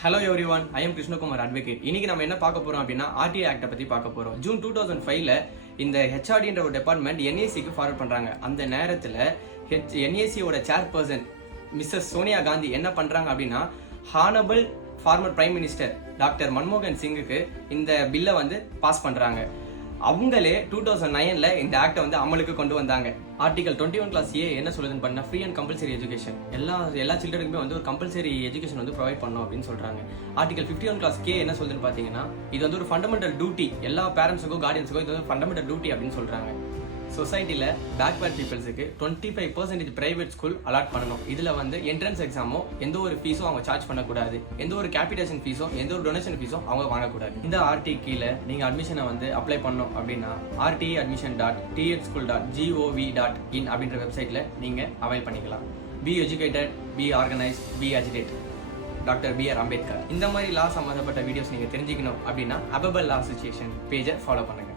Hello every one, I am Krishnakumar advocate. இன்னைக்கு நம்ம என்ன பார்க்க போறோம் அப்படின்னா ஆர்டிஐ ஆக்டை பத்தி பார்க்க போறோம். ஜூன் 2005ல இந்த ஹெச்ஆர்டின்ற ஒரு டிபார்ட்மெண்ட் என்ஏசிக்கு ஃபார்வர்ட் பண்றாங்க. அந்த நேரத்தில் என்ஏசியோட சேர்பர்சன் மிஸ்ஸஸ் சோனியா காந்தி என்ன பண்றாங்க அப்படின்னா honourable former prime minister doctor மன்மோகன் சிங்குக்கு இந்த பில்லை வந்து பாஸ் பண்றாங்க. அவங்களே 2009ல இந்த ஆக்டை வந்து அமலுக்கு கொண்டு வந்தாங்க. ஆர்டிகல் 21 கிளாஸ் ஏ என்ன சொல்லுதுன்னு பண்ணா ஃப்ரீ அண்ட் கம்பல்சரி எஜுகேஷன், எல்லா சில்ட்ரனுக்குமே வந்து ஒரு கம்பல்சரி எஜுகேஷன் வந்து ப்ரொவைட் பண்ணணும் அப்படின்னு சொல்றாங்க. ஆர்டிகல் 51 கிளாஸ் கே என்ன சொல்லுதுன்னு பாத்தீங்கன்னா இது வந்து ஒரு ஃபண்டமெண்டல் டியூட்டி, எல்லா பேரண்ட்ஸுக்கும் கார்டியன்ஸுக்கும் இது வந்து ஃபண்டமெண்டல் டியூட்டி அப்படின்னு சொல்றாங்க. சொசைட்டில பேக்வேர்ட் பீப்புள்ஸுக்கு 25% பிரைவேட் ஸ்கூல் அலாட் பண்ணணும். இதுல வந்து என்ட்ரன்ஸ் எக்ஸாமோ எந்த ஒரு ஃபீஸும் அவங்க சார்ஜ் பண்ணக்கூடாது, எந்த ஒரு கேபிடேஷன் ஃபீஸோ எந்த ஒரு டொனேஷன் ஃபீஸோ அவங்க வாங்கக்கூடாது. இந்த ஆர்டி கீழே நீங்க அட்மிஷனை வந்து அப்ளை பண்ணணும் அப்படின்னா rteadmission.thschool.gov.in அப்படின்ற வெப்சைட்ல நீங்க அவைல் பண்ணிக்கலாம். Be educated, be organise, be agitate. Doctor B.R. Ambedkar. இந்த மாதிரி லா சம்பந்தப்பட்ட வீடியோஸ் நீங்க தெரிஞ்சுக்கணும் அப்படின்னா அபபல் லா அசோசியேஷன் பேஜை ஃபாலோ பண்ணுங்க.